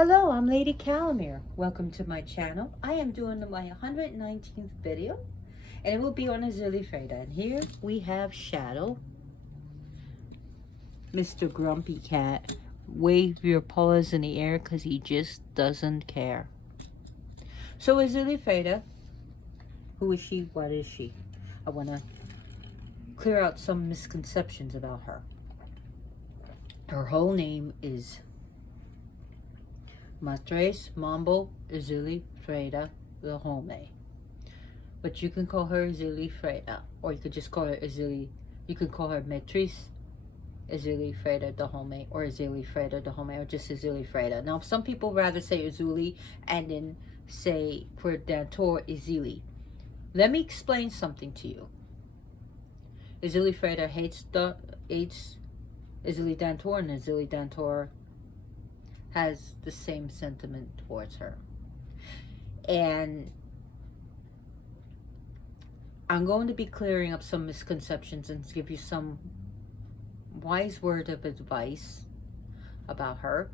Hello, I'm Lady Calamere. Welcome to my channel. I am doing my 119th video, and it will be on Erzulie Freda. And here we have Shadow, Mr. Grumpy Cat. Wave your paws in the air because he just doesn't care. So Erzulie Freda, who is she? What is she? I want to clear out some misconceptions about her. Her whole name is Matres Mambo Erzulie Freda Lahome. But you can call her Erzulie Freda, or you could just call her Erzulie. You could call her Matrice Erzulie Freda Lahome, or Erzulie Freda Lahome, or just Erzulie Freda. Now, some people rather say Erzulie and then say for Dantor Erzulie. Let me explain something to you. Erzulie Freda hates Erzulie Dantor, and Erzulie Dantor has the same sentiment towards her. And I'm going to be clearing up some misconceptions and give you some wise word of advice about her.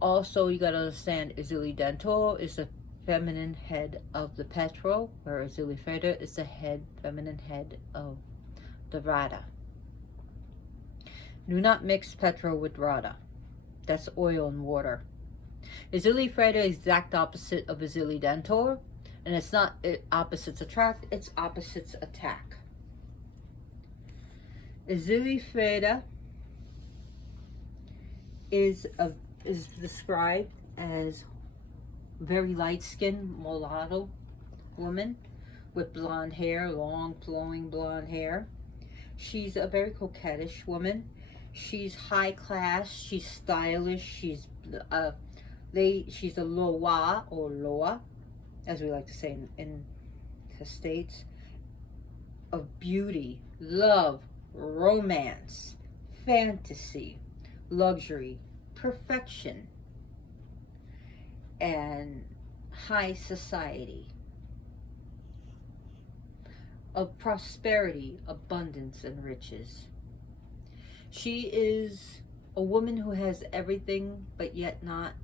Also, you got to understand, Erzulie Dantor is the feminine head of the Petro, where Erzulie Freda is the feminine head of the Rada. Do not mix Petro with Rada. That's oil and water. Erzulie Freda is exact opposite of Erzulie Dantor, and it's not opposites attract, it's opposites attack. Erzulie Freda is described as very light-skinned mulatto woman with blonde hair, long flowing blonde hair. She's a very coquettish woman. She's high class, she's stylish, she's a Loa, or Loa, as we like to say in the States, of beauty, love, romance, fantasy, luxury, perfection, and high society, of prosperity, abundance, and riches. She is a woman who has everything, but yet not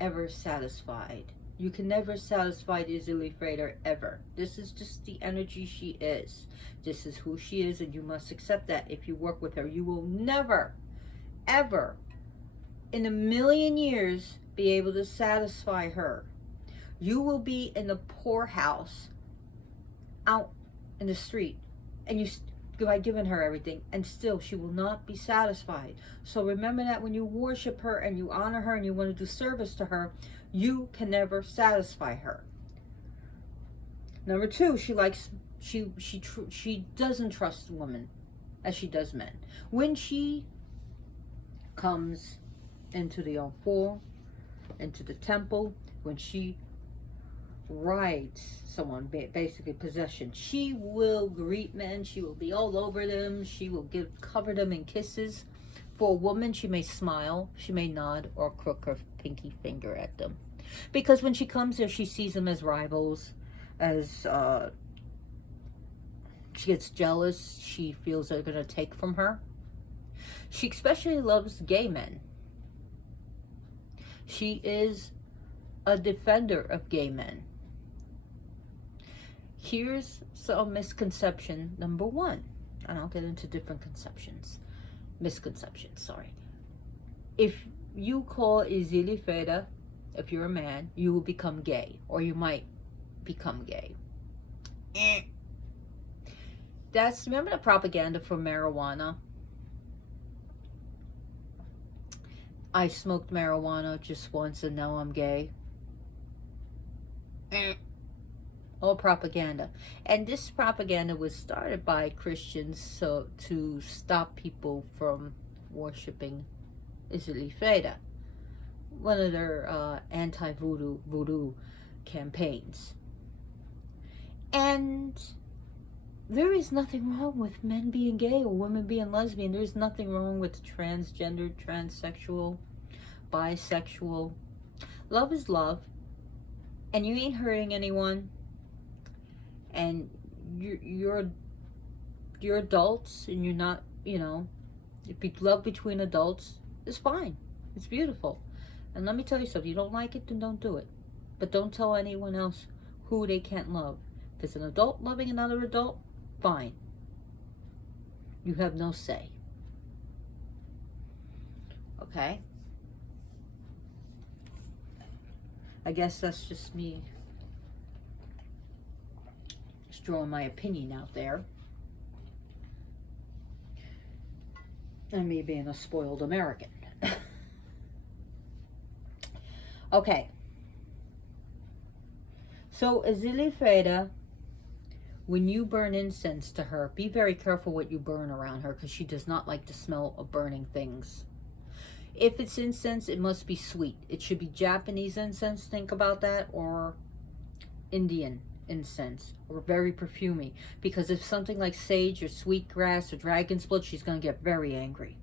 ever satisfied. You can never satisfy Erzulie Freda, ever. This is just the energy she is. This is who she is, and you must accept that if you work with her. You will never, ever, in a million years, be able to satisfy her. You will be in the poorhouse, out in the street, and by giving her everything, and still she will not be satisfied. So remember that when you worship her and you honor her and you want to do service to her, you can never satisfy her. Number two, she doesn't trust women as she does men. When she comes into the enfant, into the temple, when she rides someone, basically possession, she will greet men, she will be all over them, she will cover them in kisses. For a woman, she may smile, she may nod, or crook her pinky finger at them, because when she comes there, she sees them as rivals, as she gets jealous, she feels they're going to take from her. She especially loves gay men. She is a defender of gay men. Here's some misconception number one, and I'll get into different misconceptions, sorry. If you call Erzulie Freda, if you're a man, you will become gay, or you might become gay. Remember the propaganda for marijuana? I smoked marijuana just once and now I'm gay. All propaganda. And this propaganda was started by Christians to stop people from worshiping Erzulie Freda. One of their anti-voodoo campaigns. And there is nothing wrong with men being gay or women being lesbian. There's nothing wrong with transgender, transsexual, bisexual. Love is love. And you ain't hurting anyone. And you're adults, and you're not, if you love between adults, it's fine. It's beautiful. And let me tell you something. You don't like it, then don't do it. But don't tell anyone else who they can't love. If it's an adult loving another adult, fine. You have no say. Okay? I guess that's just me just throwing my opinion out there. And me being a spoiled American. Okay. So, Erzulie Freda, when you burn incense to her, be very careful what you burn around her, because she does not like the smell of burning things. If it's incense, it must be sweet. It should be Japanese incense, think about that, or Indian incense, or very perfumey. Because if something like sage or sweetgrass or dragon's blood, she's going to get very angry.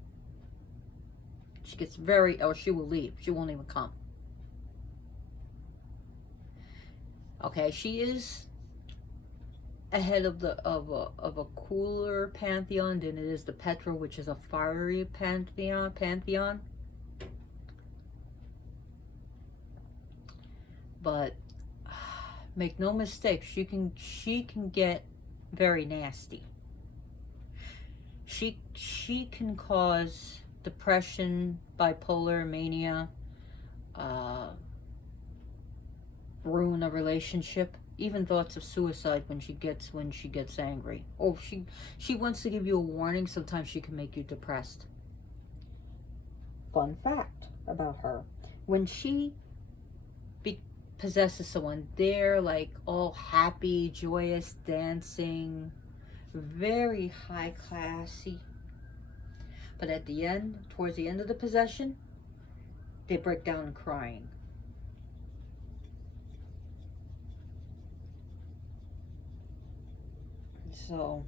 She gets very, or she will leave. She won't even come. Okay, she is ahead of a cooler pantheon than it is the Petra, which is a fiery pantheon. But make no mistake, she can get very nasty. She can cause depression, bipolar, mania, ruin a relationship, even thoughts of suicide when she gets angry. Or if she wants to give you a warning, sometimes she can make you depressed. Fun fact about her: when she possesses someone, they're like all happy, joyous, dancing, very high classy. But at the end, towards the end of the possession, they break down crying. So,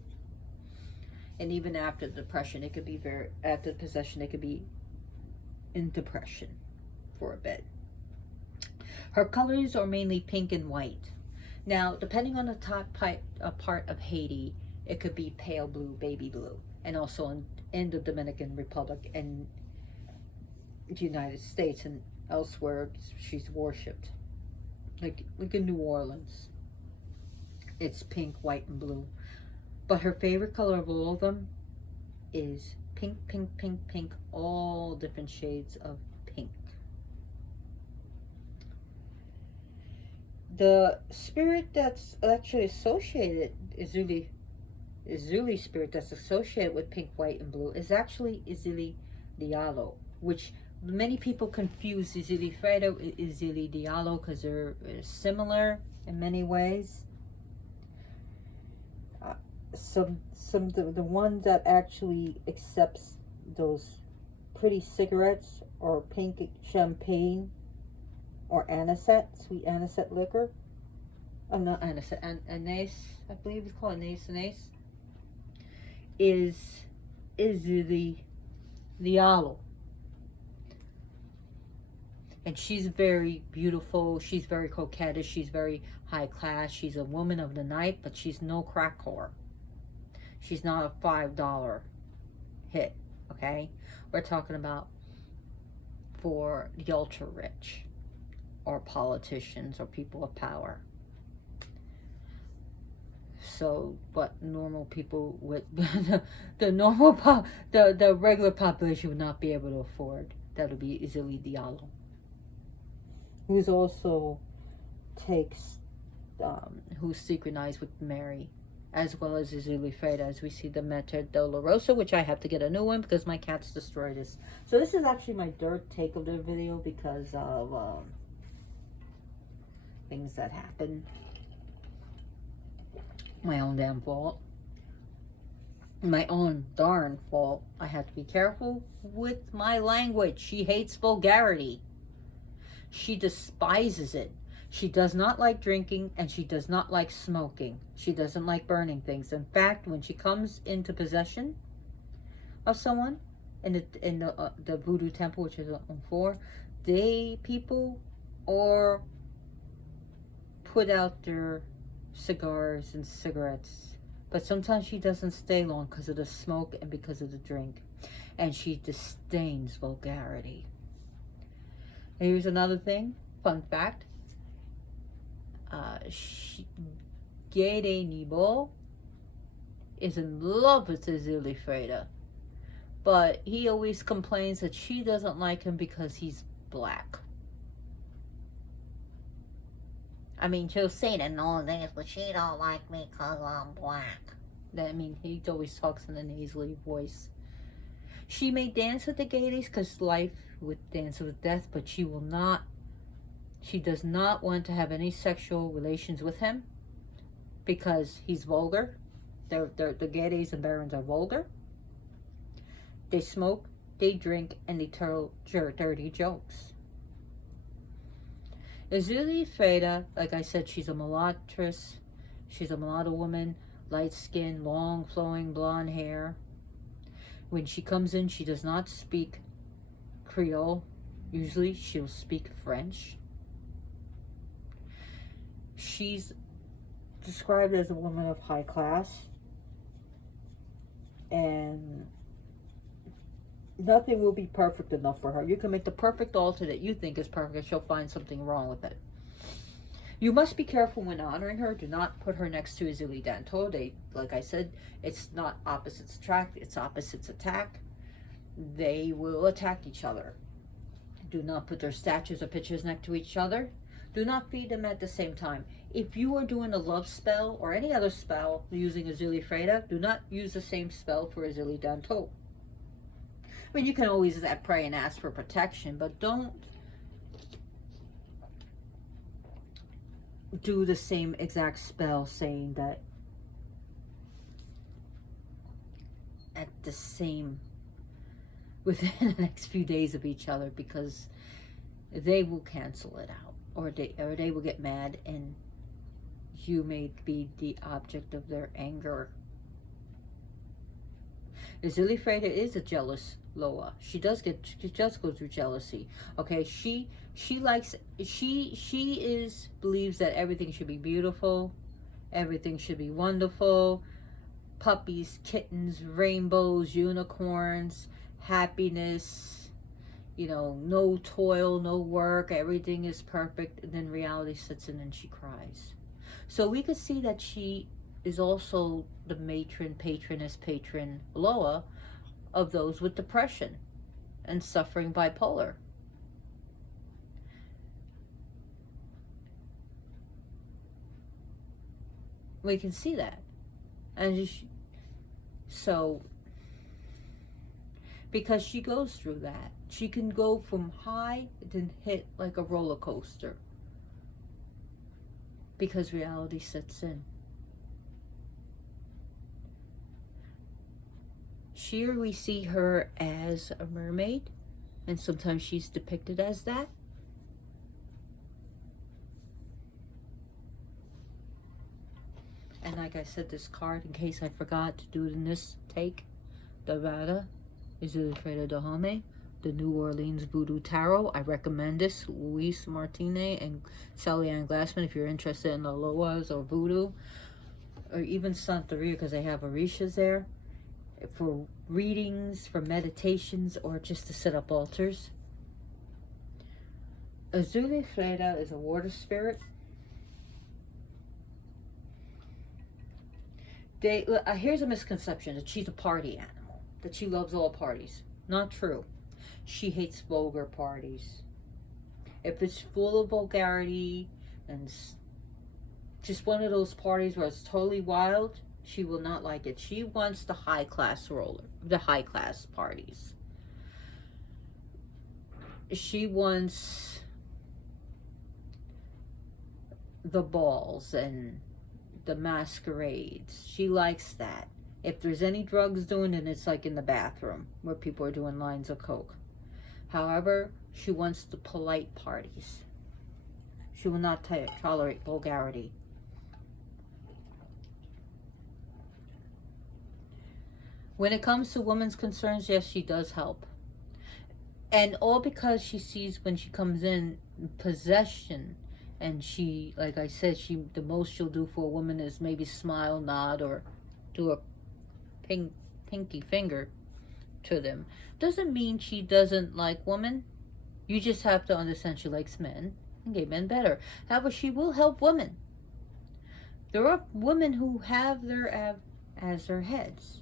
and even after the depression, it could be after the possession, it could be in depression for a bit. Her colors are mainly pink and white. Now, depending on the top part of Haiti, it could be pale blue, baby blue, and also in the Dominican Republic and the United States and elsewhere, she's worshipped. Like in New Orleans, it's pink, white, and blue. But her favorite color of all of them is pink, pink, pink, pink, all different shades of pink. The spirit that's actually associated, Erzulie spirit that's associated with pink, white, and blue is actually Erzulie Diallo, which many people confuse Erzulie Freda with Erzulie Diallo because they're similar in many ways. The one that actually accepts those pretty cigarettes or pink champagne or anisette, sweet anisette liquor. Not anisette, anise, I believe it's called anise, is the Diallo. And she's very beautiful, she's very coquettish, she's very high class, she's a woman of the night, but she's no crack whore. She's not a $5 hit, okay? We're talking about for the ultra rich or politicians or people of power. So, what normal people with the regular population would not be able to afford. That would be Erzulie Diallo, who's also who's synchronized with Mary, as well as Erzulie Freda, as we see the Meta Dolorosa, which I have to get a new one because my cats destroyed this. So this is actually my dirt take of the video because of things that happen. My own damn fault. My own darn fault. I have to be careful with my language. She hates vulgarity. She despises it. She does not like drinking, and she does not like smoking. She doesn't like burning things. In fact, when she comes into possession of someone in the voodoo temple, which is on 4, people or put out their cigars and cigarettes. But sometimes she doesn't stay long because of the smoke and because of the drink. And she disdains vulgarity. Here's another thing, fun fact. Gere Nibo is in love with Erzulie Freda, but he always complains that she doesn't like him because he's black. I mean, she'll say that in all days, but she don't like me because I'm black. I mean, he always talks in a nasally voice. She may dance with the gays because life would dance with death, but she will not. She does not want to have any sexual relations with him because he's vulgar. The gays and barons are vulgar. They smoke, they drink, and they tell dirty jokes. Erzulie Freda, like I said, she's a mulattress. She's a mulatto woman, light skin, long flowing blonde hair. When she comes in, she does not speak Creole. Usually she'll speak French. She's described as a woman of high class. And nothing will be perfect enough for her. You can make the perfect altar that you think is perfect. She'll find something wrong with it. You must be careful when honoring her. Do not put her next to Erzulie Danto. Like I said, it's not opposites attract, it's opposites attack. They will attack each other. Do not put their statues or pictures next to each other. Do not feed them at the same time. If you are doing a love spell or any other spell using Erzulie Freda, do not use the same spell for Erzulie Danto. I mean, you can always pray and ask for protection, but don't do the same exact spell saying that at the same within the next few days of each other, because they will cancel it out, or they will get mad and you may be the object of their anger. Erzulie Freda is a jealous Loa. She does go through jealousy. Okay, she believes that everything should be beautiful, everything should be wonderful. Puppies, kittens, rainbows, unicorns, happiness, no toil, no work, everything is perfect, and then reality sits in and she cries. So we could see that she is also the patron Loa of those with depression and suffering bipolar. We can see that. And so, because she goes through that, she can go from high to hit like a roller coaster, because reality sets in. Here we see her as a mermaid, and sometimes she's depicted as that. And like I said, this card, in case I forgot to do it in this take, the Rada is Freda de Home, the New Orleans Voodoo Tarot. I recommend this, Luis Martinez and Sally Ann Glassman, if you're interested in the Loas or Voodoo, or even Santeria, because they have Orishas there, for readings, for meditations, or just to set up altars. Erzulie Freda is a water spirit. Here's a misconception, that she's a party animal, that she loves all parties. Not true. She hates vulgar parties. If it's full of vulgarity and just one of those parties where it's totally wild, she will not like it. She wants the high class parties. She wants the balls and the masquerades. She likes that. If there's any drugs doing it, it's like in the bathroom where people are doing lines of coke. However, she wants the polite parties. She will not tolerate vulgarity. When it comes to women's concerns, yes, she does help. And all because she sees, when she comes in, possession. And she, like I said, the most she'll do for a woman is maybe smile, nod, or do a pinky finger to them. Doesn't mean she doesn't like women. You just have to understand she likes men and gay men better. However, she will help women. There are women who have their as their heads,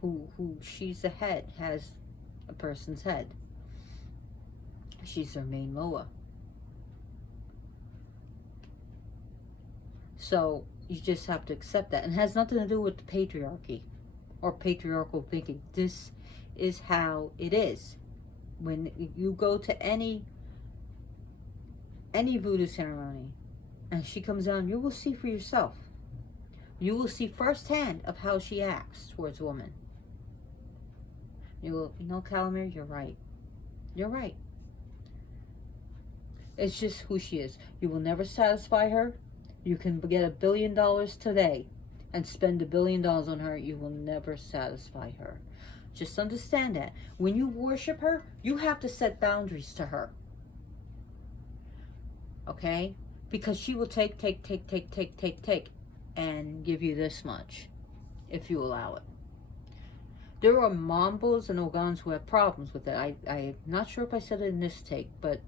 who she's the head, has a person's head. She's their main moa. So you just have to accept that. And it has nothing to do with the patriarchy or patriarchal thinking. This is how it is. When you go to any voodoo ceremony and she comes down, you will see for yourself. You will see firsthand of how she acts towards women. You will, Calamari, you're right. You're right. It's just who she is. You will never satisfy her. You can get $1 billion today and spend $1 billion on her. You will never satisfy her. Just understand that. When you worship her, you have to set boundaries to her. Okay? Because she will take, and give you this much if you allow it. There are Mambols and Ogons who have problems with it. I'm not sure if I said it in this take, but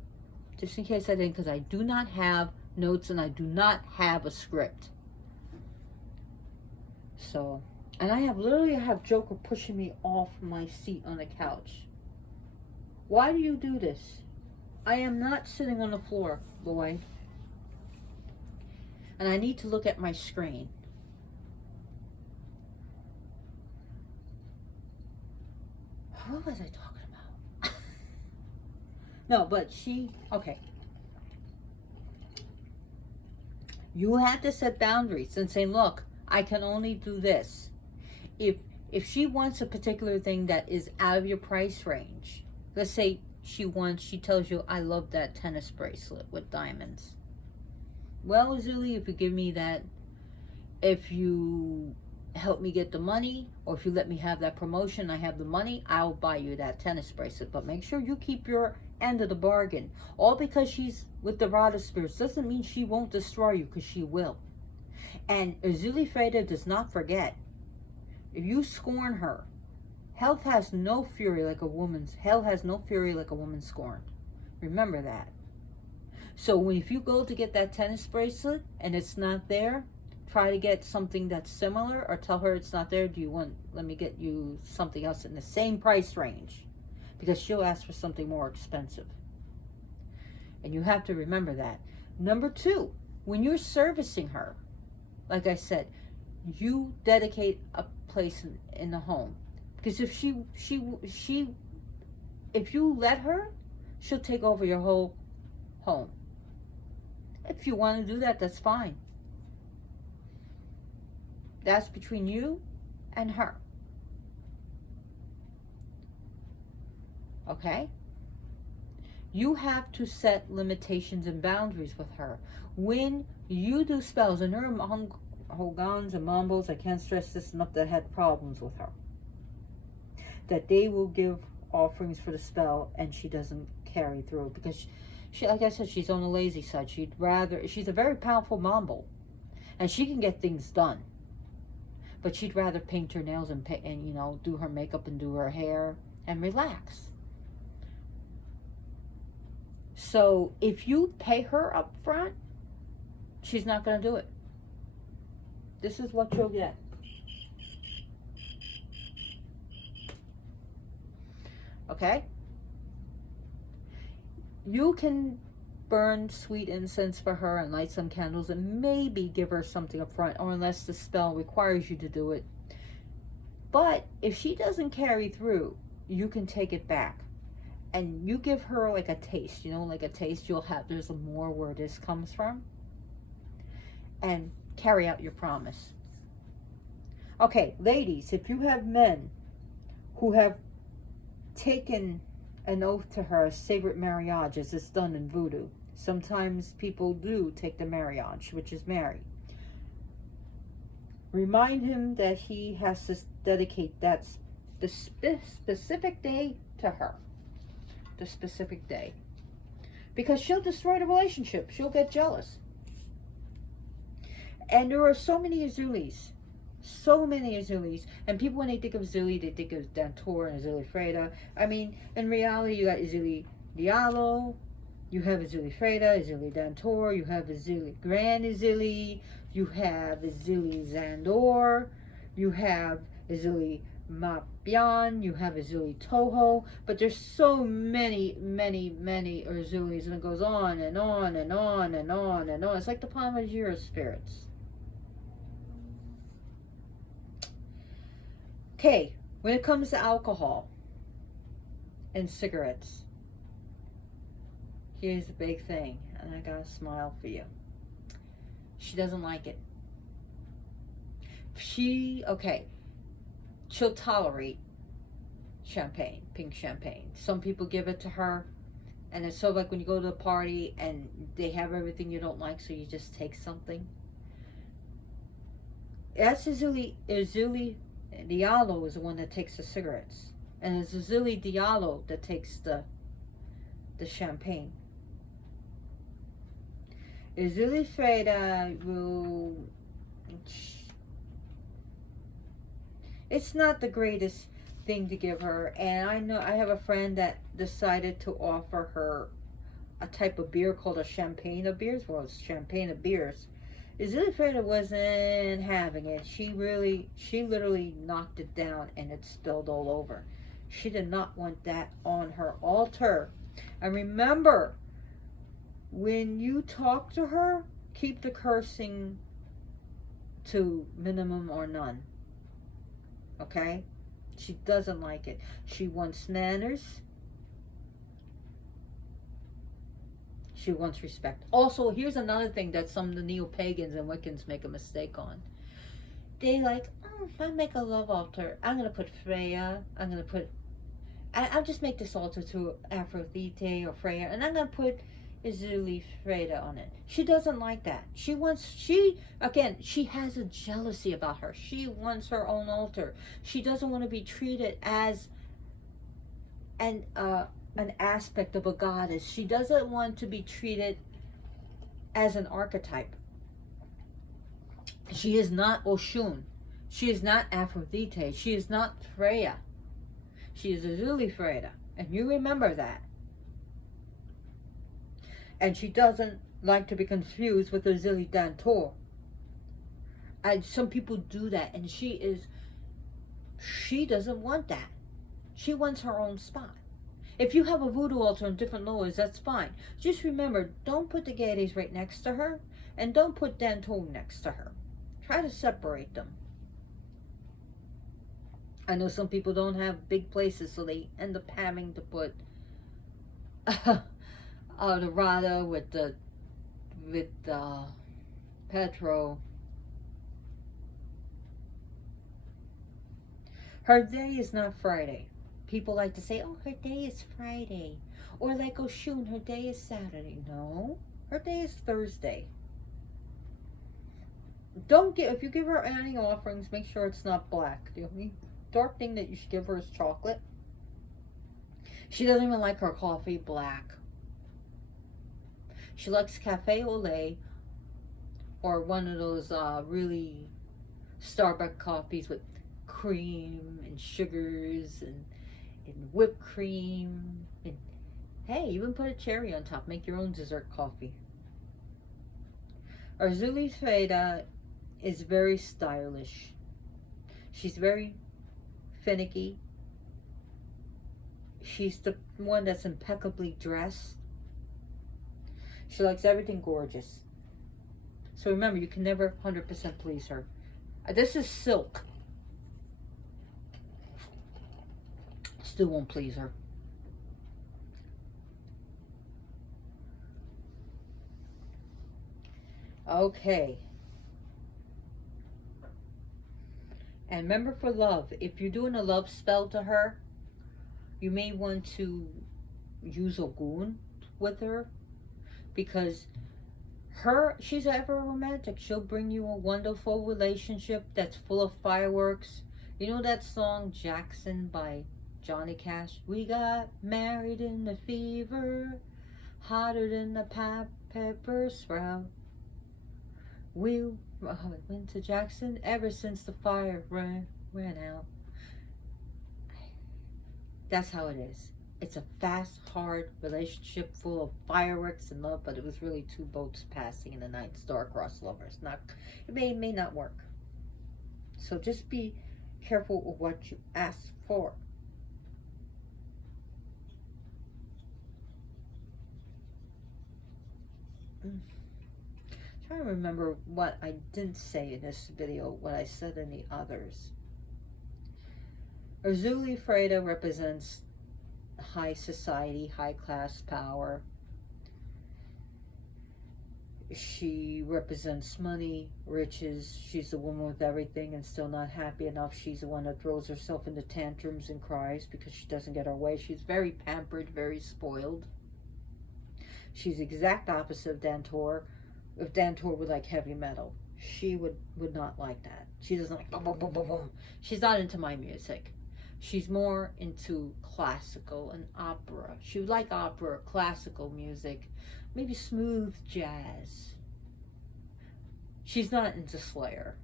just in case I didn't, because I do not have notes and I do not have a script. So, and I have Joker pushing me off my seat on the couch. Why do you do this? I am not sitting on the floor, boy. And I need to look at my screen. What was I talking about? No, but okay. You have to set boundaries and say, look, I can only do this. If she wants a particular thing that is out of your price range, let's say she tells you, I love that tennis bracelet with diamonds. Well, Erzulie, if you give me that, if you help me get the money, or if you let me have that promotion, I have the money, I'll buy you that tennis bracelet. But make sure you keep your end of the bargain. All because she's with the Rada spirits doesn't mean she won't destroy you, because she will. And Erzulie Freda does not forget. If you scorn her, hell has no fury like a woman's scorn. Remember that. So if you go to get that tennis bracelet and it's not there, try to get something that's similar, or tell her it's not there. Let me get you something else in the same price range, because she'll ask for something more expensive. And you have to remember that. Number 2, when you're servicing her, like I said, you dedicate a place in the home, because if if you let her, she'll take over your whole home. If you want to do that, that's fine. That's between you and her. Okay? You have to set limitations and boundaries with her. When you do spells, and there are Hogans and Mambols, I can't stress this enough, that had problems with her, that they will give offerings for the spell and she doesn't carry through, because she, like I said, she's on the lazy side. She's a very powerful Mambol, and she can get things done, but she'd rather paint her nails and do her makeup and do her hair and relax. So if you pay her up front, she's not going to do it. This is what you'll get. Okay? You can burn sweet incense for her and light some candles and maybe give her something up front, or unless the spell requires you to do it. But if she doesn't carry through, you can take it back. And you give her like a taste, like a taste you'll have. There's more where this comes from. And carry out your promise. Okay, ladies, if you have men who have taken an oath to her, a sacred marriage, as it's done in voodoo. Sometimes people do take the marriage, which is marry. Remind him that he has to dedicate the specific day to her. The specific day. Because she'll destroy the relationship. She'll get jealous. And there are so many Erzulies. So many Erzulies. And people, when they think of Erzulie, they think of Dantor and Erzulie Freda. I mean, in reality, you got Erzulie Diallo, you have Erzulie Freda, Erzulie Dantor, you have Erzulie Grand Erzulie, you have Erzulie Zandor, you have Erzulie Mapian, you have Erzulie Toho, but there's so many Erzulies, and it goes on and on and on and on and on. It's like the Palmagera spirits. Okay, when it comes to alcohol and cigarettes, here's the big thing, and I got a smile for you. She doesn't like it. She'll tolerate champagne, pink champagne. Some people give it to her, and it's so like when you go to a party and they have everything you don't like, so you just take something. That's Erzulie Diallo is the one that takes the cigarettes, and it's Erzulie Diallo that takes the champagne. Erzulie Freda will... It's not the greatest thing to give her, and I know I have a friend that decided to offer her a type of beer called a champagne of beers. Well, it's champagne of beers. Erzulie Freda wasn't having it. She literally knocked it down and it spilled all over. She did not want that on her altar. And remember, when you talk to her, keep the cursing to minimum or none. Okay? She doesn't like it. She wants manners. She wants respect. Also, here's another thing that some of the neo-pagans and Wiccans make a mistake on. They like, oh, if I make a love altar, I'm going to put Freya, I'll just make this altar to Aphrodite or Freya, and I'm going to put Erzulie Freda on it. She doesn't like that. She has a jealousy about her. She wants her own altar. She doesn't want to be treated as an aspect of a goddess. She doesn't want to be treated as an archetype. She is not Oshun. She is not Aphrodite. She is not Freya. She is Erzulie Freda. And you remember that. And she doesn't like to be confused with Erzulie Dantor. And some people do that, and she doesn't want that. She wants her own spot. If you have a voodoo altar on different lowers, that's fine. Just remember, don't put the Gades right next to her, and don't put Dantor next to her. Try to separate them. I know some people don't have big places, so they end up having to put the Rada with Petro. Her day is not Friday. People like to say, oh, her day is Friday. Or like Oshun, her day is Saturday. No, her day is Thursday. If you give her any offerings, make sure it's not black. The only dark thing that you should give her is chocolate. She doesn't even like her coffee black. She likes cafe au lait or one of those really Starbucks coffees with cream and sugars and whipped cream. And hey, even put a cherry on top. Make your own dessert coffee. Erzulie Freda is very stylish. She's very finicky. She's the one that's impeccably dressed. She likes everything gorgeous. So remember, you can never 100% please her. This is silk. Still won't please her. Okay. And remember, for love, if you're doing a love spell to her, you may want to use Ogun with her, because she's ever romantic. She'll bring you a wonderful relationship that's full of fireworks. You know that song Jackson by Johnny Cash? We got married in the fever, hotter than the pepper sprout. We went to Jackson ever since the fire ran out. That's how it is. It's a fast, hard relationship full of fireworks and love, but it was really two boats passing in the night, star-crossed lovers. Not, it may not work. So just be careful of what you ask for. Trying to remember what I didn't say in this video, what I said in the others. Erzulie Freda represents high society, high class power. She represents money, riches. She's the woman with everything and still not happy enough. She's the one that throws herself into tantrums and cries because she doesn't get her way. She's very pampered, very spoiled. She's the exact opposite of Dantor. If Dantor would like heavy metal, she would not like that. She doesn't like boom, boom, boom, boom, boom. She's not into my music. She's more into classical and opera. She would like opera, classical music, maybe smooth jazz. She's not into Slayer,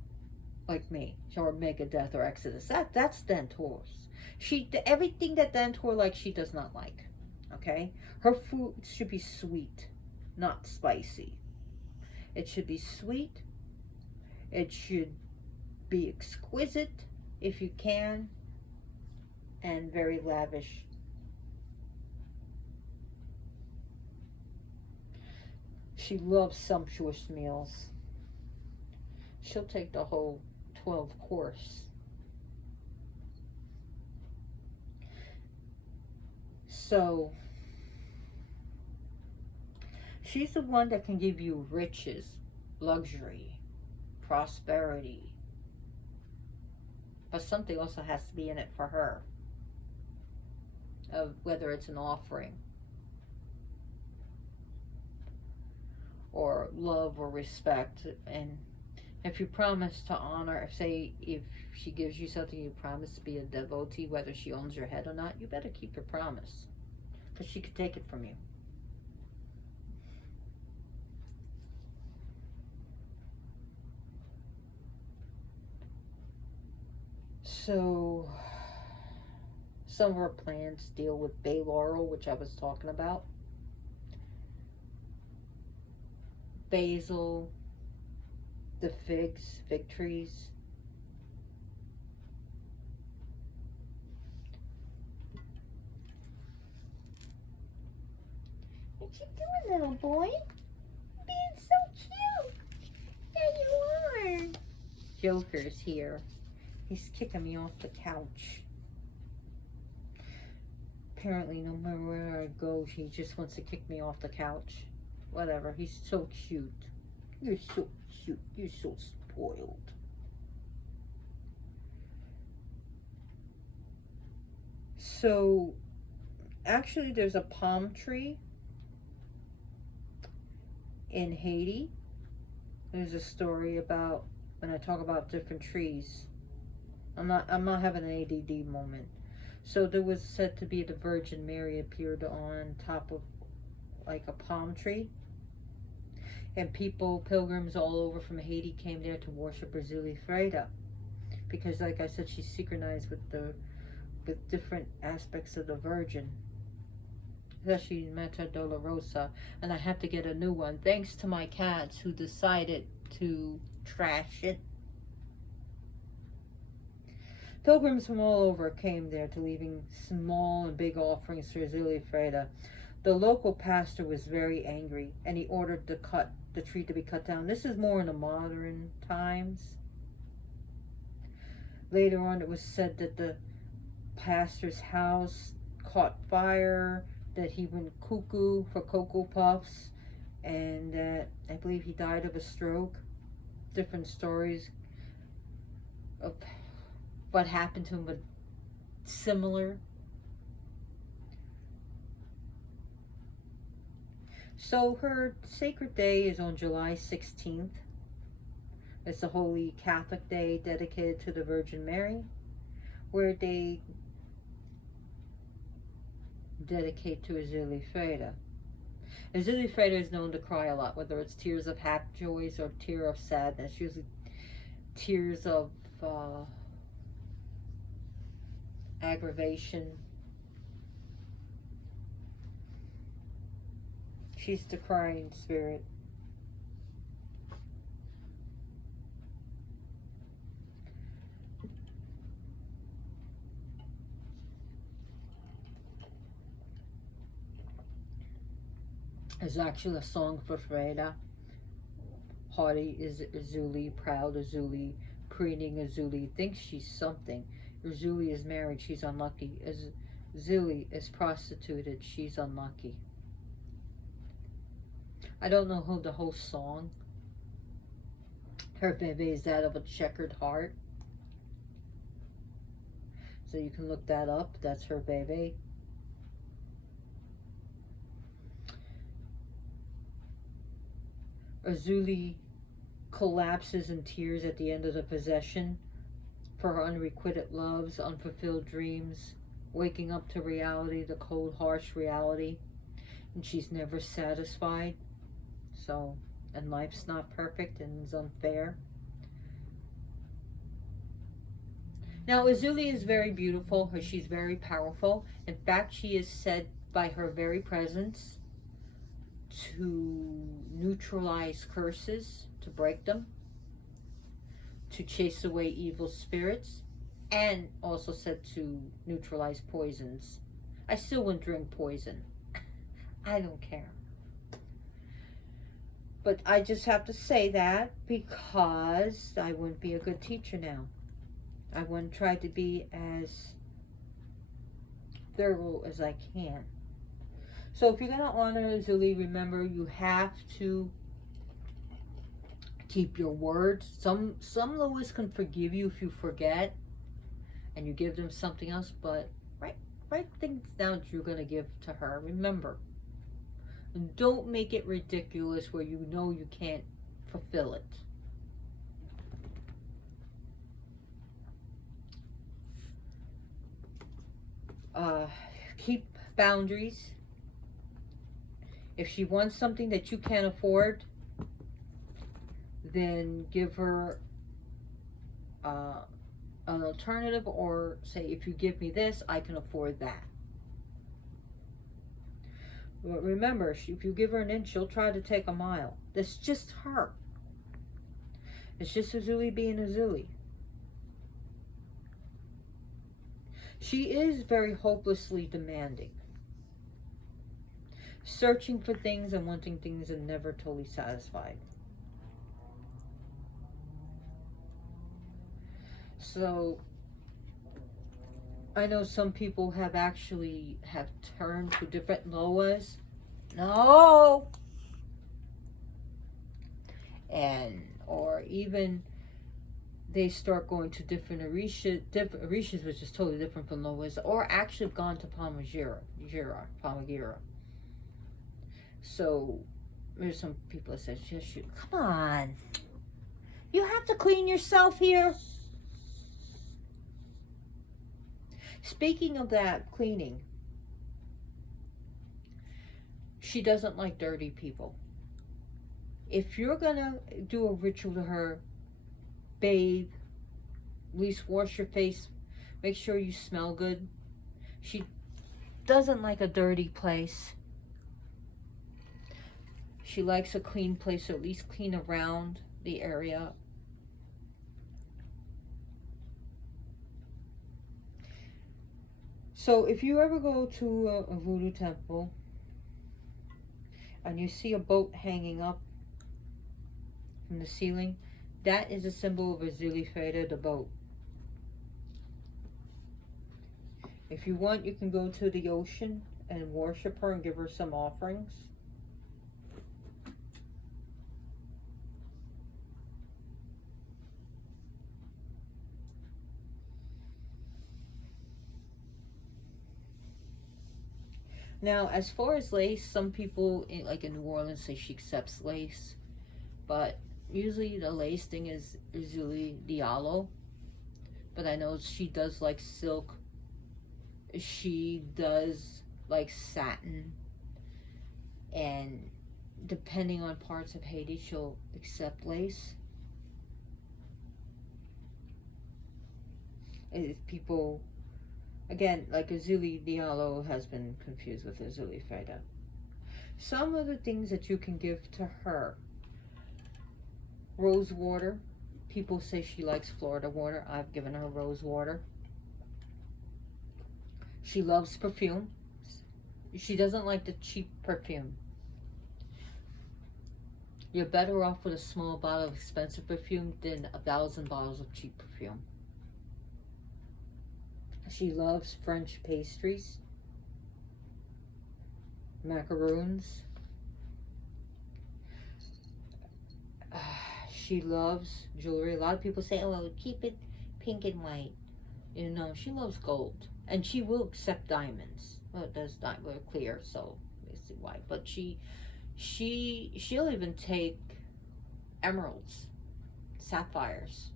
like me, or Megadeth or Exodus. That's Dantor's. Everything that Dantor likes, she does not like. Okay? Her food should be sweet, not spicy. It should be sweet. It should be exquisite, if you can, and very lavish. She loves sumptuous meals. She'll take the whole 12 course. So, she's the one that can give you riches, luxury, prosperity. But something also has to be in it for her. Whether it's an offering, or love or respect. And if you promise to honor, if she gives you something, you promise to be a devotee, whether she owns your head or not, you better keep your promise, because she could take it from you. So some of her plans deal with bay laurel, which I was talking about, basil, the fig trees. What you doing, little boy? Being so cute. There you are. Joker's here. He's kicking me off the couch. Apparently, no matter where I go, he just wants to kick me off the couch. Whatever, he's so cute. You're so cute. You're so spoiled. So, actually, there's a palm tree in Haiti. There's a story about, when I talk about different trees. I'm not having an ADD moment. So there was said to be the Virgin Mary appeared on top of like a palm tree. And pilgrims all over from Haiti came there to worship Erzulie Freda. Because like I said, she's synchronized with different aspects of the Virgin. Especially Meta Dolorosa. And I had to get a new one, thanks to my cats who decided to trash it. Pilgrims from all over came there to leaving small and big offerings for Erzulie Freda. The local pastor was very angry, and he ordered the tree to be cut down. This is more in the modern times. Later on, it was said that the pastor's house caught fire, that he went cuckoo for Cocoa Puffs, and that I believe he died of a stroke. Different stories of what happened to him, but similar. So her sacred day is on July 16th. It's a holy Catholic day dedicated to the Virgin Mary, where they dedicate to Erzulie Freda. Erzulie Freda is known to cry a lot, whether it's tears of happy joys or tears of sadness. Usually tears of aggravation. She's the crying spirit. There's actually a song for Freda. Haughty is Erzulie, proud Erzulie, preening Erzulie, thinks she's something. Erzulie is married, she's unlucky. Erzulie is prostituted, she's unlucky. I don't know who the whole song. Her baby is that of a checkered heart. So you can look that up. That's her baby. Erzulie collapses in tears at the end of the possession for her unrequited loves, unfulfilled dreams, waking up to reality, the cold, harsh reality, and she's never satisfied. So, and life's not perfect and is unfair. Now, Erzulie is very beautiful. She's very powerful. In fact, she is said by her very presence to neutralize curses, to break them, to chase away evil spirits, and also said to neutralize poisons. I still wouldn't drink poison. I don't care. But I just have to say that because I wouldn't be a good teacher now. I wouldn't try to be as thorough as I can. So if you're going to honor Erzulie, remember you have to keep your word. Some Loas can forgive you if you forget and you give them something else, but write things down that you're going to give to her. Remember. And don't make it ridiculous where you know you can't fulfill it. Keep boundaries. If she wants something that you can't afford, then give her an alternative, or say, if you give me this, I can afford that. But remember, if you give her an inch, she'll try to take a mile. That's just her. It's just Erzulie being Erzulie. She is very hopelessly demanding. Searching for things and wanting things and never totally satisfied. So, I know some people have turned to different Loas. No! Or even they start going to different Orishas, which is totally different from Loas, or actually gone to Palmagira. So, there's some people that say, just shoot. Come on. You have to clean yourself here. Speaking of that, cleaning. She doesn't like dirty people. If you're going to do a ritual to her, bathe, at least wash your face, make sure you smell good. She doesn't like a dirty place. She likes a clean place, or at least clean around the area. So if you ever go to a voodoo temple and you see a boat hanging up from the ceiling, that is a symbol of Erzulie Freda, the boat. If you want, you can go to the ocean and worship her and give her some offerings. Now, as far as lace, some people, like in New Orleans, say she accepts lace. But usually the lace thing is Erzulie Diallo. But I know she does like silk. She does like satin. And depending on parts of Haiti, she'll accept lace. If people... Again, like Erzulie Diallo has been confused with Erzulie Freda. Some of the things that you can give to her: rose water. People say she likes Florida water. I've given her rose water. She loves perfume. She doesn't like the cheap perfume. You're better off with a small bottle of expensive perfume than 1,000 bottles of cheap perfume. She loves French pastries, macaroons. She loves jewelry. A lot of people say, oh, well, keep it pink and white. You know, she loves gold. And she will accept diamonds. Well, it does not, well, clear, so basically white. But she'll even take emeralds, sapphires,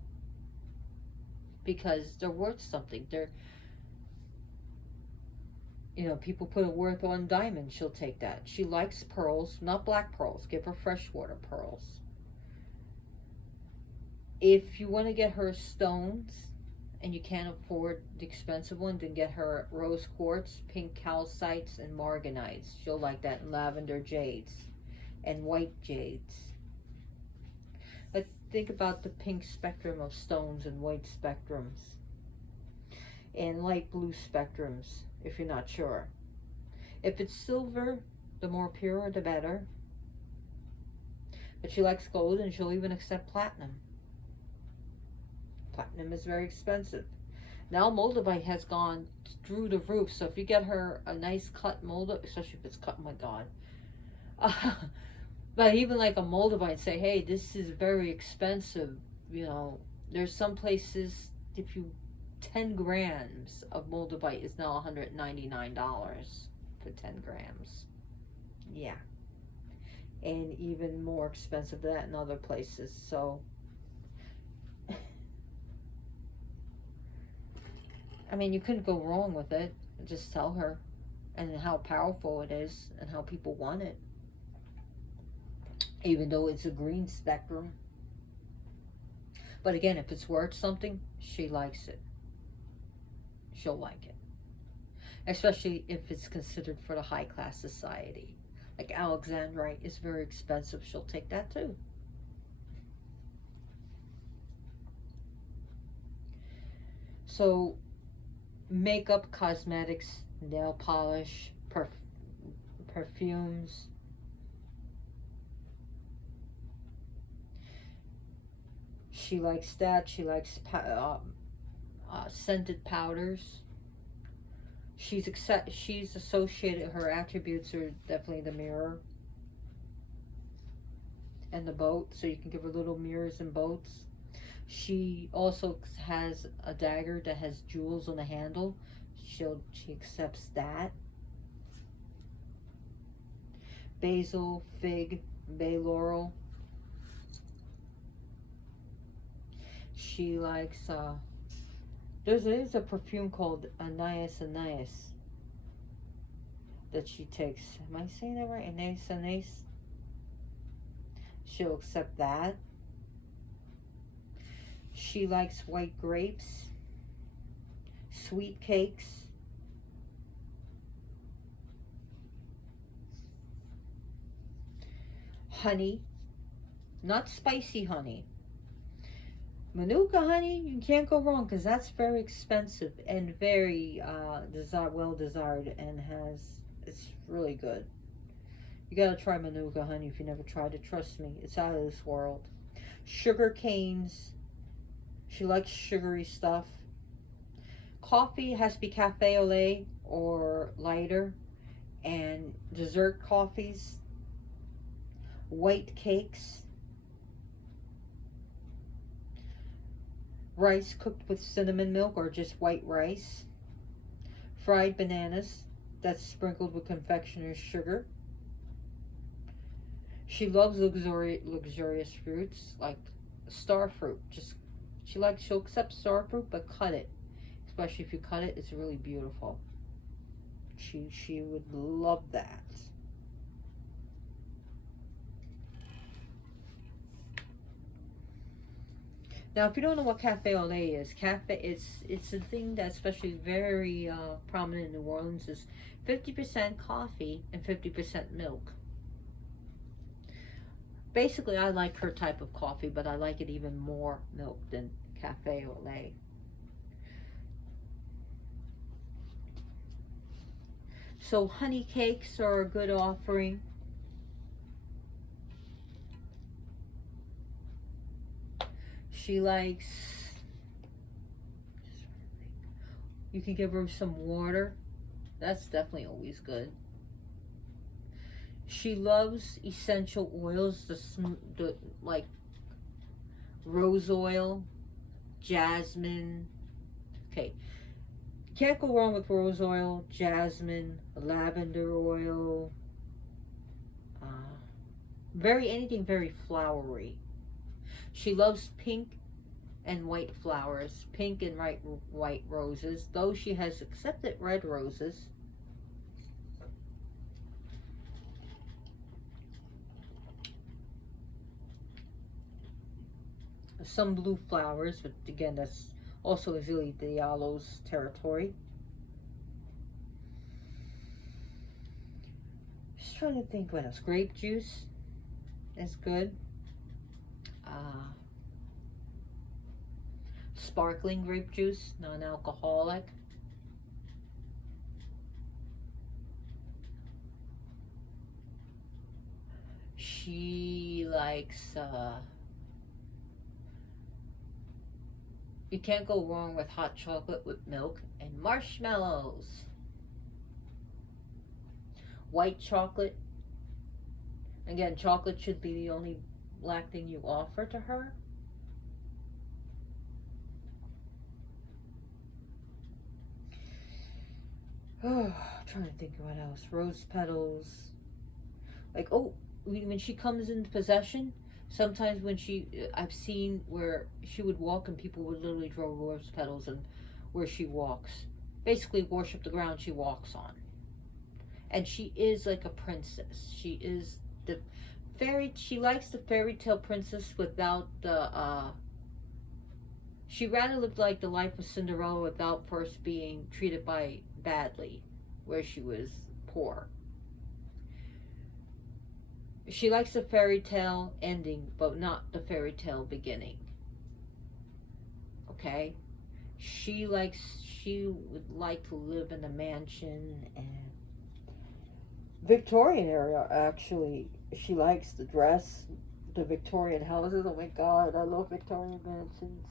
because they're worth something. They're, you know, people put a worth on diamonds. She'll take that. She likes pearls, not black pearls. Give her freshwater pearls. If you want to get her stones and you can't afford the expensive one, then get her rose quartz, pink calcites, and marganites. She'll like that, and lavender jades and white jades. But think about the pink spectrum of stones and white spectrums and light blue spectrums if you're not sure. If it's silver, the more pure the better. But she likes gold, and she'll even accept platinum. Platinum is very expensive. Now moldavite has gone through the roof, so if you get her a nice cut moldavite, especially if it's cut, oh my God. But even like a moldavite, say, hey, this is very expensive. You know, there's some places, if you, 10 grams of moldavite is now $199 for 10 grams. Yeah. And even more expensive than that in other places, so. I mean, you couldn't go wrong with it. Just tell her and how powerful it is and how people want it. Even though it's a green spectrum. But again, if it's worth something, she likes it. She'll like it. Especially if it's considered for the high class society. Like alexandrite is very expensive. She'll take that too. So, makeup, cosmetics, nail polish, perfumes. She likes that. She likes scented powders. She's associated, her attributes are definitely the mirror and the boat, so you can give her little mirrors and boats. She also has a dagger that has jewels on the handle. She accepts that. Basil, fig, bay laurel. She likes there's a perfume called Anais Anais that she takes. Am I saying that right? Anais Anais. She'll accept that. She likes white grapes, sweet cakes, honey, not spicy honey. Manuka honey, you can't go wrong because that's very expensive and very well desired, and it's really good. You gotta try Manuka honey if you never tried it. Trust me, it's out of this world. Sugar canes. She likes sugary stuff. Coffee has to be cafe au lait or lighter. And dessert coffees. White cakes. Rice cooked with cinnamon milk or just white rice. Fried bananas that's sprinkled with confectioner's sugar. She loves luxurious fruits like star fruit. She'll accept star fruit, but cut it. Especially if you cut it, it's really beautiful. She would love that. Now, if you don't know what cafe au lait is, it's a thing that's especially very prominent in New Orleans. Is 50% coffee and 50% milk. Basically, I like her type of coffee, but I like it even more milk than cafe au lait. So honey cakes are a good offering. She likes, you can give her some water. That's definitely always good. She loves essential oils, the like rose oil, jasmine. Okay, can't go wrong with rose oil, jasmine, lavender oil. Uh, anything very flowery. She loves pink and white flowers, pink and white roses, though she has accepted red roses. Some blue flowers, but again, that's also Erzulie Diallo's territory. Just trying to think what else. Grape juice is good. Sparkling grape juice, non-alcoholic. She likes, you can't go wrong with hot chocolate with milk and marshmallows. White chocolate. Again, chocolate should be the only black thing you offer to her. Oh, I'm trying to think of what else. Rose petals. Like, oh, when she comes into possession, sometimes when I've seen where she would walk and people would literally throw rose petals and where she walks. Basically worship the ground she walks on. And she is like a princess. She is the she likes the fairy tale princess without the, she rather lived like the life of Cinderella without first being treated badly, where she was poor. She likes the fairy tale ending, but not the fairy tale beginning. Okay? She would like to live in a mansion and Victorian era, actually. She likes the dress, the Victorian houses. Oh my god, I love Victorian mansions.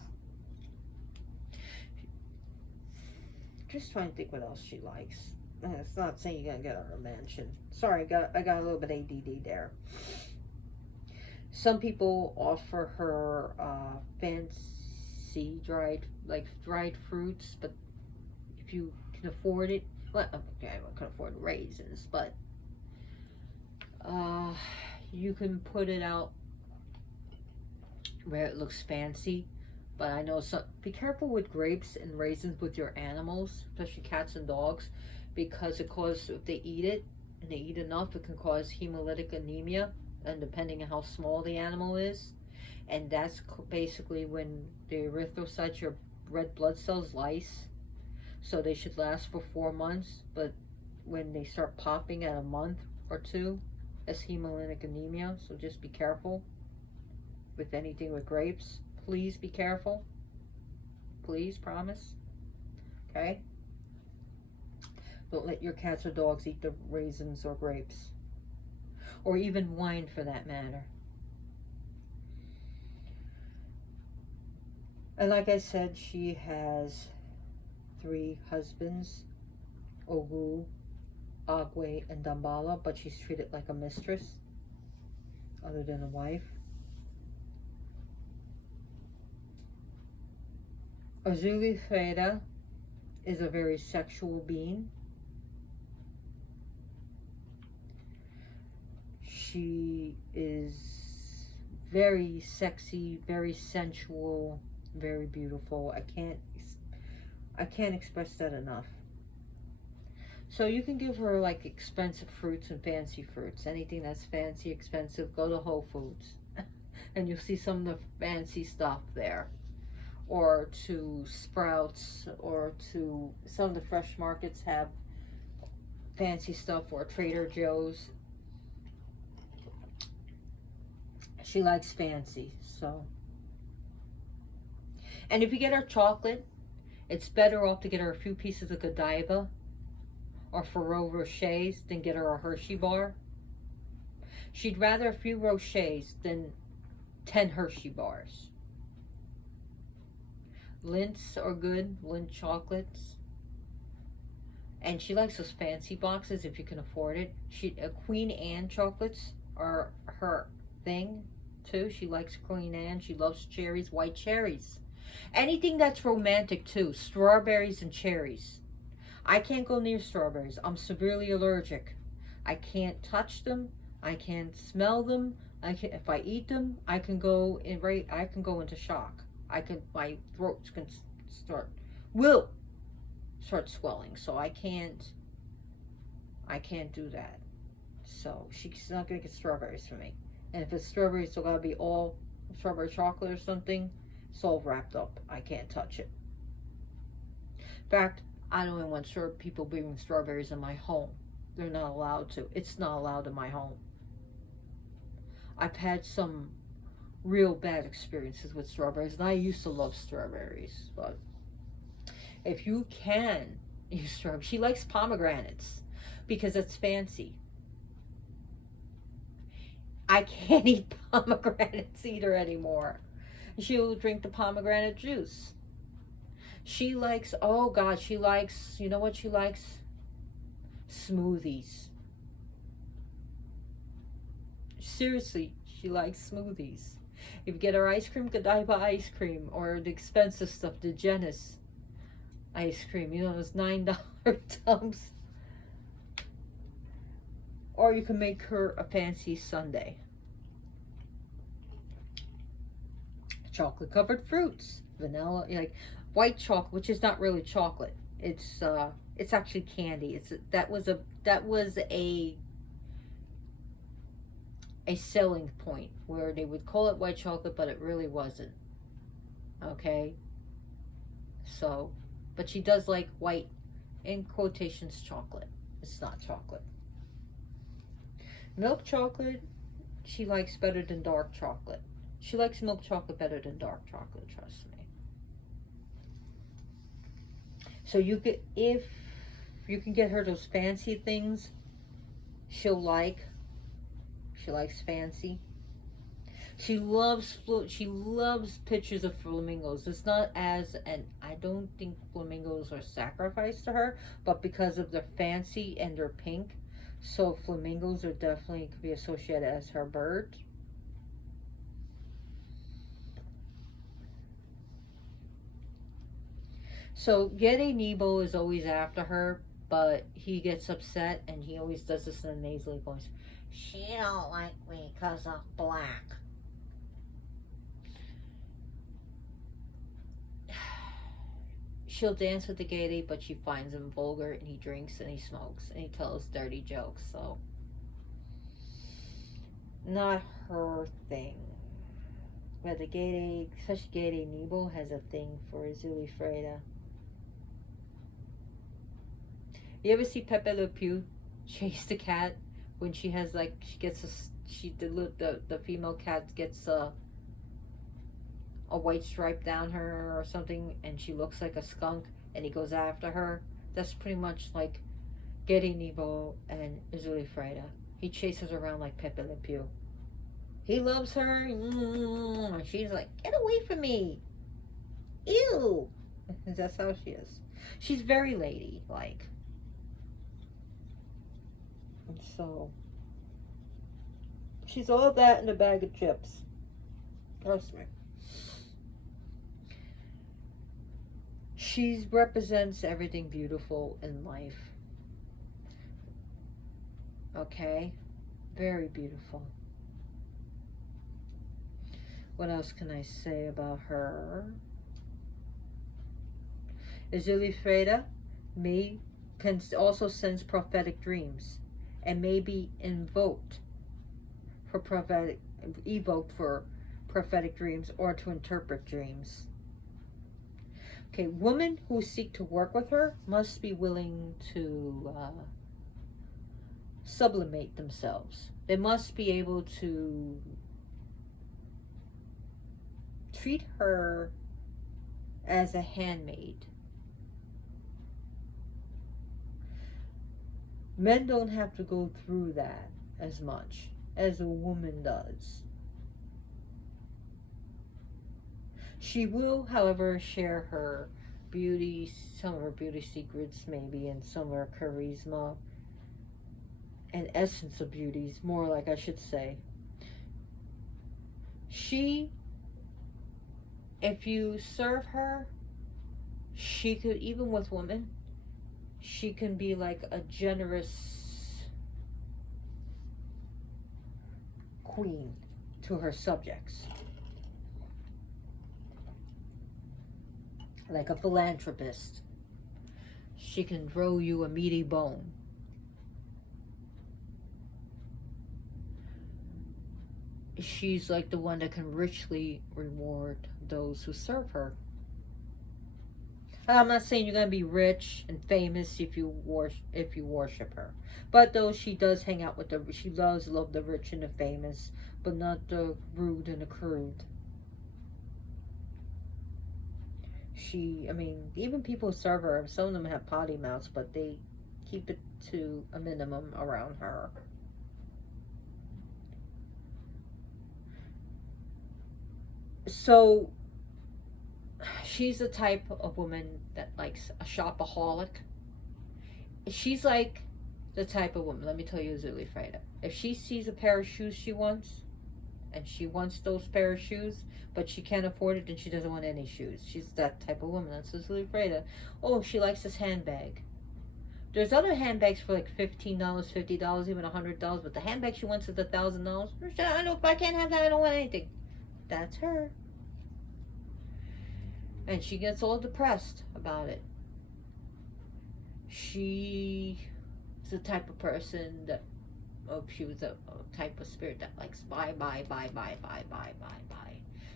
Just trying to think what else she likes. It's not saying you're gonna get her a mansion. Sorry, I got a little bit ADD there. Some people offer her fancy dried fruits, but if you can afford it, well, okay, I can afford raisins, but you can put it out where it looks fancy. But I know be careful with grapes and raisins with your animals, especially cats and dogs, because if they eat it and they eat enough, it can cause hemolytic anemia, and depending on how small the animal is, and that's basically when the erythrocytes, your red blood cells, lyse. So they should last for 4 months, but when they start popping at a month or two, that's hemolytic anemia. So just be careful with anything with grapes. Please be careful. Please, promise. Okay? Don't let your cats or dogs eat the raisins or grapes. Or even wine for that matter. And like I said, she has 3 husbands, Ogu, Agwe, and Dambala, but she's treated like a mistress, other than a wife. Erzulie Freda is a very sexual being. She is very sexy, very sensual, very beautiful. I can't express that enough. So you can give her like expensive fruits and fancy fruits. Anything that's fancy, expensive, go to Whole Foods and you'll see some of the fancy stuff there. Or to Sprouts, or to some of the fresh markets have fancy stuff, or Trader Joe's. She likes fancy, so. And if you get her chocolate, it's better off to get her a few pieces of Godiva or Ferrero Rochers than get her a Hershey bar. She'd rather a few Rochers than 10 Hershey bars. Lints are good, Lindt chocolates. And she likes those fancy boxes if you can afford it. Queen Anne chocolates are her thing too. She likes Queen Anne. She loves cherries, white cherries. Anything that's romantic too. Strawberries and cherries. I can't go near strawberries. I'm severely allergic. I can't touch them. I can't smell them. If I eat them, I can go into shock. My throat can will start swelling. So I can't do that. So she's not gonna get strawberries from me. And if it's strawberries, it's gotta be all strawberry chocolate or something. It's all wrapped up. I can't touch it. In fact, I don't even want people bringing strawberries in my home. They're not allowed to. It's not allowed in my home. I've had some real bad experiences with strawberries, and I used to love strawberries, but if you can use strawberries, she likes pomegranates because it's fancy. I can't eat pomegranates either anymore. She'll drink the pomegranate juice. She likes, oh God, she likes, you know what she likes? Smoothies. Seriously, she likes smoothies. If you get her ice cream, Godiva ice cream, or the expensive stuff, the Genesis ice cream, you know, those $9 tubs. Or you can make her a fancy sundae. Chocolate covered fruits, vanilla, like white chocolate, which is not really chocolate. It's actually candy. That was a selling point where they would call it white chocolate, but it really wasn't. Okay. So, but she does like white, in quotations, chocolate. It's not chocolate. Milk chocolate, she likes better than dark chocolate. She likes milk chocolate better than dark chocolate, trust me. So if you can get her those fancy things, she likes fancy. She loves pictures of flamingos. It's not and I don't think flamingos are sacrificed to her, but because of their fancy and their pink, so flamingos are definitely could be associated as her bird. So Gede Nebo is always after her, but he gets upset and he always does this in a nasally voice. She don't like me because I'm black. She'll dance with the Gede, but she finds him vulgar, and he drinks and he smokes and he tells dirty jokes, so not her thing. But the Gede, especially Gede Nebo, has a thing for Erzulie Freda. You ever see Pepe Le Pew chase the cat when she has the female cat gets a white stripe down her or something, and she looks like a skunk, and he goes after her? That's pretty much like Gede Nebo and Erzulie Freda. He chases her around like Pepe Le Pew. He loves her. She's like, get away from me. Ew. That's how she is. She's very lady-like. So, she's all that in a bag of chips. Trust me. She represents everything beautiful in life. Okay? Very beautiful. What else can I say about her? Erzulie Freda can also sense prophetic dreams and may be evoked for prophetic dreams or to interpret dreams. Okay, women who seek to work with her must be willing to sublimate themselves. They must be able to treat her as a handmaid. Men don't have to go through that as much as a woman does. She will, however, share her beauty, some of her beauty secrets maybe, and some of her charisma and essence of beauties, more like I should say. She, if you serve her, she could, even with women, she can be like a generous queen to her subjects. Like a philanthropist. She can throw you a meaty bone. She's like the one that can richly reward those who serve her. I'm not saying you're gonna be rich and famous if you worship her, but though she does hang out with she does love the rich and the famous, but not the rude and the crude. I mean, even people who serve her, some of them have potty mouths, but they keep it to a minimum around her. So, she's the type of woman that likes a shopaholic. She's like the type of woman, let me tell you, Erzulie Freda. If she sees a pair of shoes she wants, and she wants those pair of shoes, but she can't afford it, and she doesn't want any shoes. She's that type of woman. That's Erzulie Freda. Oh, she likes this handbag. There's other handbags for like $15, $50, even $100, but the handbag she wants is $1,000. I know if I can't have that, I don't want anything. That's her. And she gets all depressed about it. She is the type of person that, she was a type of spirit that likes buy.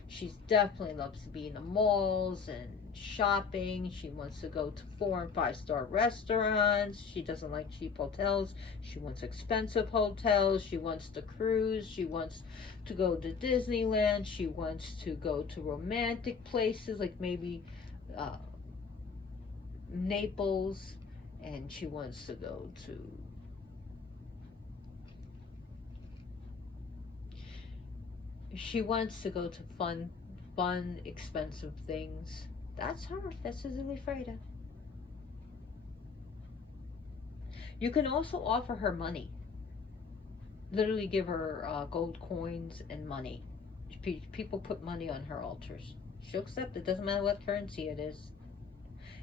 She definitely loves to be in the malls and shopping. She wants to go to 4- and 5-star restaurants. She doesn't like cheap hotels. She wants expensive hotels. She wants to cruise. She wants to go to Disneyland. She wants to go to romantic places like maybe Naples, and she wants to go to fun, expensive things. That's her. That's Erzulie Freda. You can also offer her money. Literally give her gold coins and money. People put money on her altars. She'll accept it. Doesn't matter what currency it is.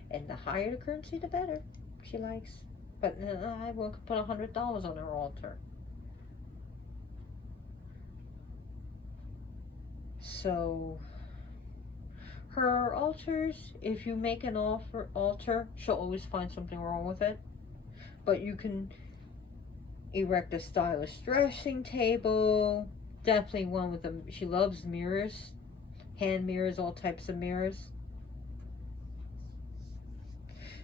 And the higher the currency, the better. She likes. But I won't put $100 on her altar. So, her altars, if you make an altar, she'll always find something wrong with it. But you can erect a stylish dressing table. Definitely one with she loves mirrors. Hand mirrors, all types of mirrors.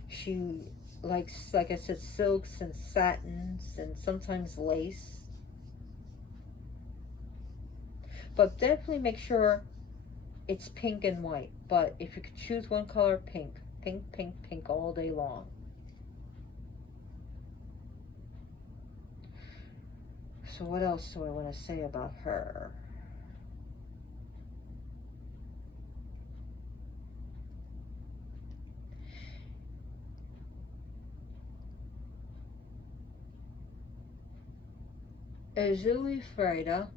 She likes, like I said, silks and satins and sometimes lace. But definitely make sure it's pink and white. But if you could choose one color, pink. Pink all day long. So what else do I want to say about her? Erzulie Freda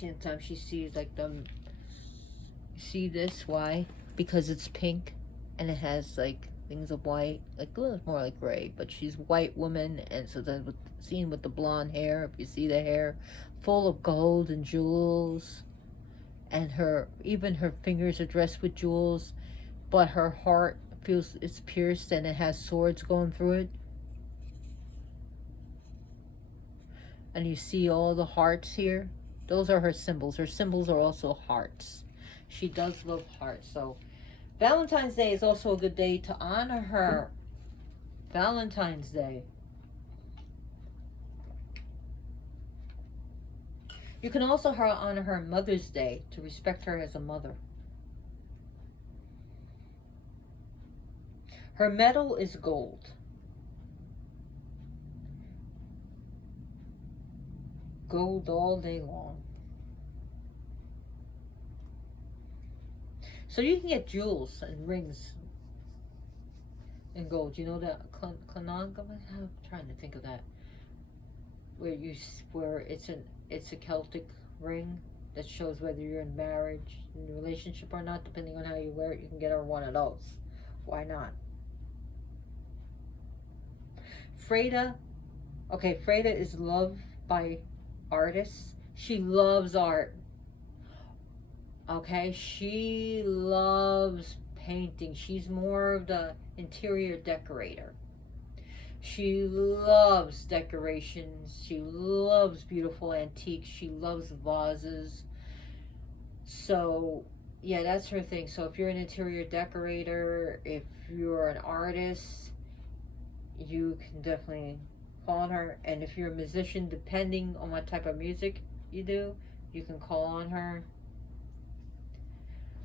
sometimes she sees like see this, why? Because it's pink and it has like things of white, like it's more like gray, but she's a white woman, and so then seen with the blonde hair, if you see the hair full of gold and jewels, and even her fingers are dressed with jewels, but her heart feels it's pierced and it has swords going through it. And you see all the hearts here. Those are her symbols. Her symbols are also hearts. She does love hearts. So Valentine's Day is also a good day to honor her. Valentine's Day. You can also honor her Mother's Day to respect her as a mother. Her metal is gold. Gold all day long. So you can get jewels and rings in gold. You know that I'm trying to think of that. Where it's a Celtic ring that shows whether you're in marriage, in a relationship or not, depending on how you wear it. You can get her one of those. Why not? Freda. Okay, Freda is loved by artists. She loves art. Okay, she loves painting. She's more of the interior decorator. She loves decorations. She loves beautiful antiques. She loves vases. So, yeah, that's her thing. So if you're an interior decorator, if you're an artist, you can definitely call on her. And if you're a musician, depending on what type of music you do, you can call on her.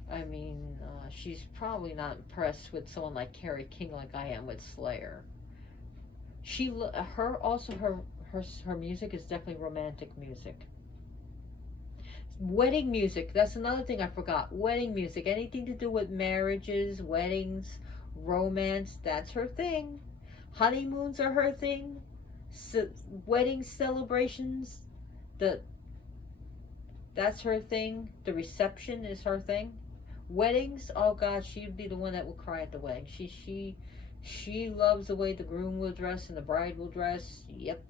I mean, she's probably not impressed with someone like Carrie King like I am with Slayer. Her music is definitely romantic music. Wedding music, that's another thing I forgot. Wedding music, anything to do with marriages, weddings, romance, that's her thing. Honeymoons are her thing. Wedding celebrations, that's her thing. The reception is her thing. Weddings, oh God, she'd be the one that will cry at the wedding. She loves the way the groom will dress and the bride will dress. Yep.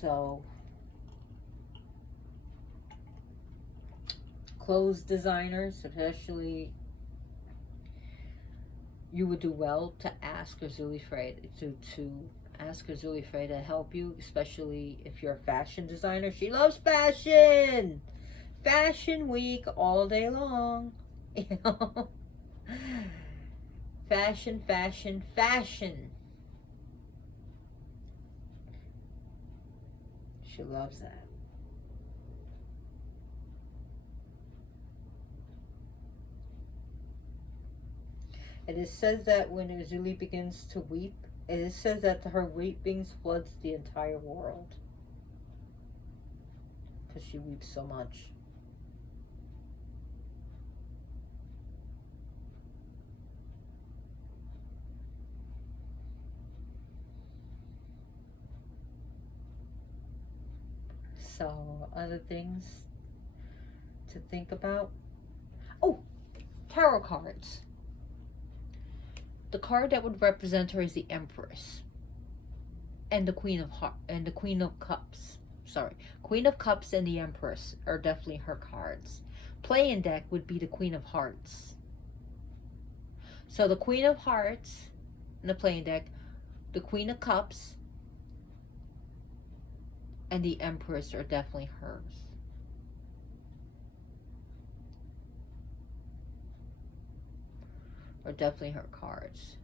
So, clothes designers, especially, you would do well to ask Erzulie Freda to ask Erzulie Freda to help you, especially if you're a fashion designer. She loves fashion. Fashion week all day long. You know? Fashion, fashion, fashion. She loves that. And it says that when Erzulie begins to weep, it says that her weepings floods the entire world. Because she weeps so much. So, other things to think about. Oh, tarot cards. The card that would represent her is the Empress and the Queen of Cups. Sorry, Queen of Cups and the Empress are definitely her cards. Playing deck would be the Queen of Hearts. So the Queen of Hearts in the playing deck, the Queen of Cups, and the Empress are definitely hers. Are definitely her cards.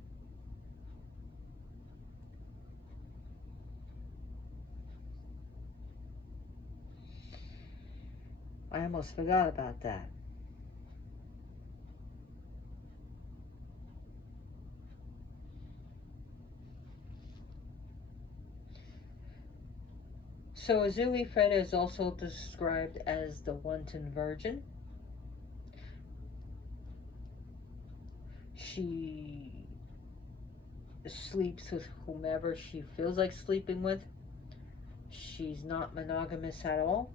I almost forgot about that. So Erzulie Freda is also described as the wanton virgin. She sleeps with whomever she feels like sleeping with. She's not monogamous at all.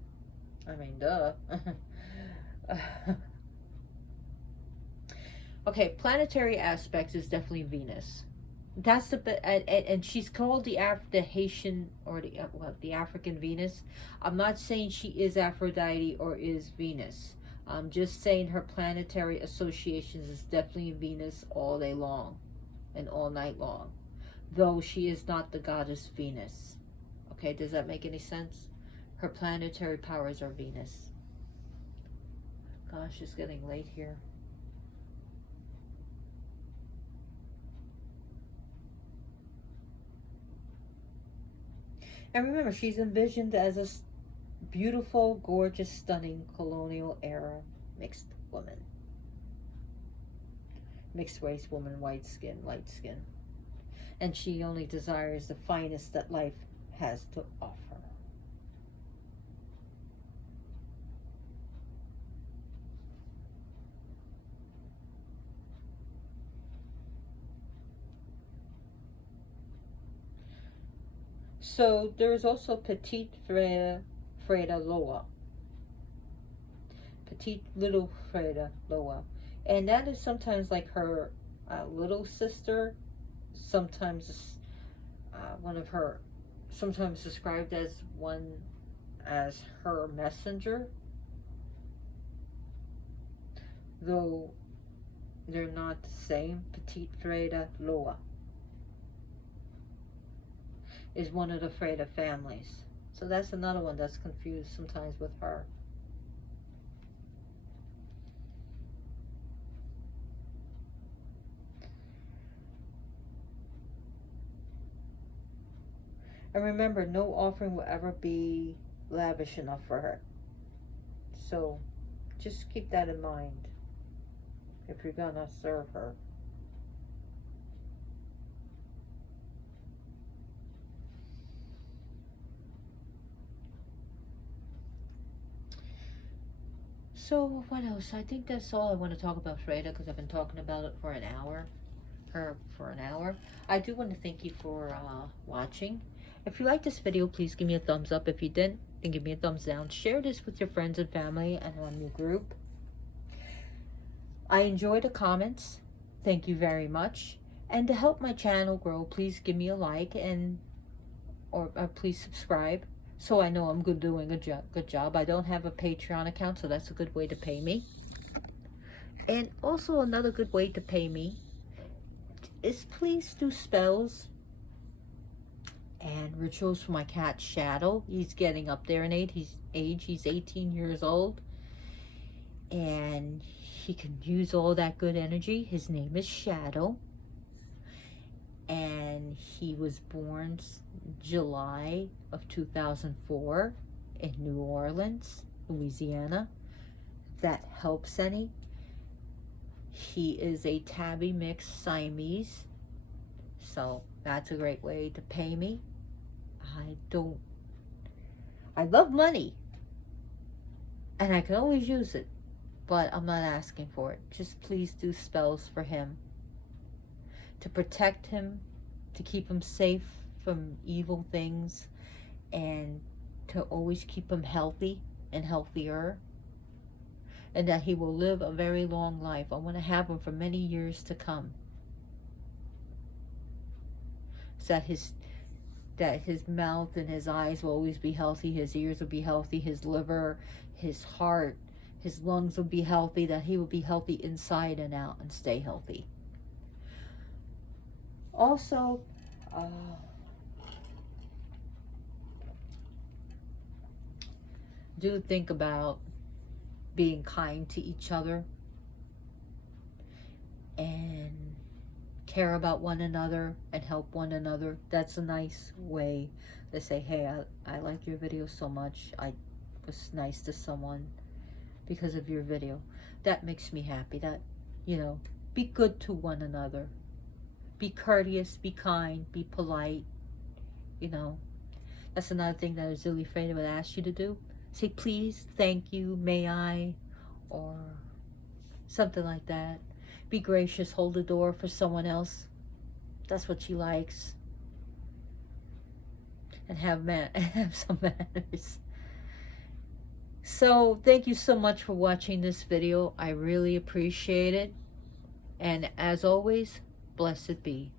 I mean, duh. Okay, planetary aspects is definitely Venus. That's the and she's called the Haitian or the African Venus. I'm not saying she is Aphrodite or is Venus. I'm just saying her planetary associations is definitely Venus all day long and all night long, though she is not the goddess Venus. Okay, does that make any sense? Her planetary powers are Venus. Gosh, it's getting late here. And remember, she's envisioned as a beautiful, gorgeous, stunning colonial era mixed woman. Mixed race woman, white skin, light skin. And she only desires the finest that life has to offer. So there is also Petite Freda Loa. Petite Little Freda Loa. And that is sometimes like her little sister, sometimes one of her, sometimes described as her messenger, though they're not the same. Petite Freda Loa is one of the Freda families. So that's another one that's confused sometimes with her. And remember, no offering will ever be lavish enough for her. So just keep that in mind if you're gonna serve her. So what else? I think that's all I want to talk about Freda, because I've been talking about it for an hour. Her for an hour. I do want to thank you for watching. If you liked this video, please give me a thumbs up. If you didn't, then give me a thumbs down. Share this with your friends and family and on your group. I enjoy the comments. Thank you very much. And to help my channel grow, please give me a like and or please subscribe, so I know I'm doing a good job. I don't have a Patreon account, so that's a good way to pay me. And also another good way to pay me is please do spells and rituals for my cat Shadow. He's getting up there in age. He's 18 years old, and he can use all that good energy. His name is Shadow, and he was born July of 2004 in New Orleans, Louisiana. If that helps any. He is a tabby mixed Siamese, so that's a great way to pay me. I love money, and I can always use it, but I'm not asking for it. Just please do spells for him, to protect him, to keep him safe from evil things, and to always keep him healthy and healthier, and that he will live a very long life. I want to have him for many years to come. So that his mouth and his eyes will always be healthy, his ears will be healthy, his liver, his heart, his lungs will be healthy, that he will be healthy inside and out and stay healthy. Also, do think about being kind to each other and care about one another and help one another. That's a nice way to say, hey, I like your video so much. I was nice to someone because of your video. That makes me happy. That, be good to one another. Be courteous, be kind, be polite. That's another thing that Erzulie Freda would ask you to do. Say please, thank you, may I, or something like that. Be gracious, hold the door for someone else. That's what she likes. And have some manners. So thank you so much for watching this video. I really appreciate it. And as always, blessed be.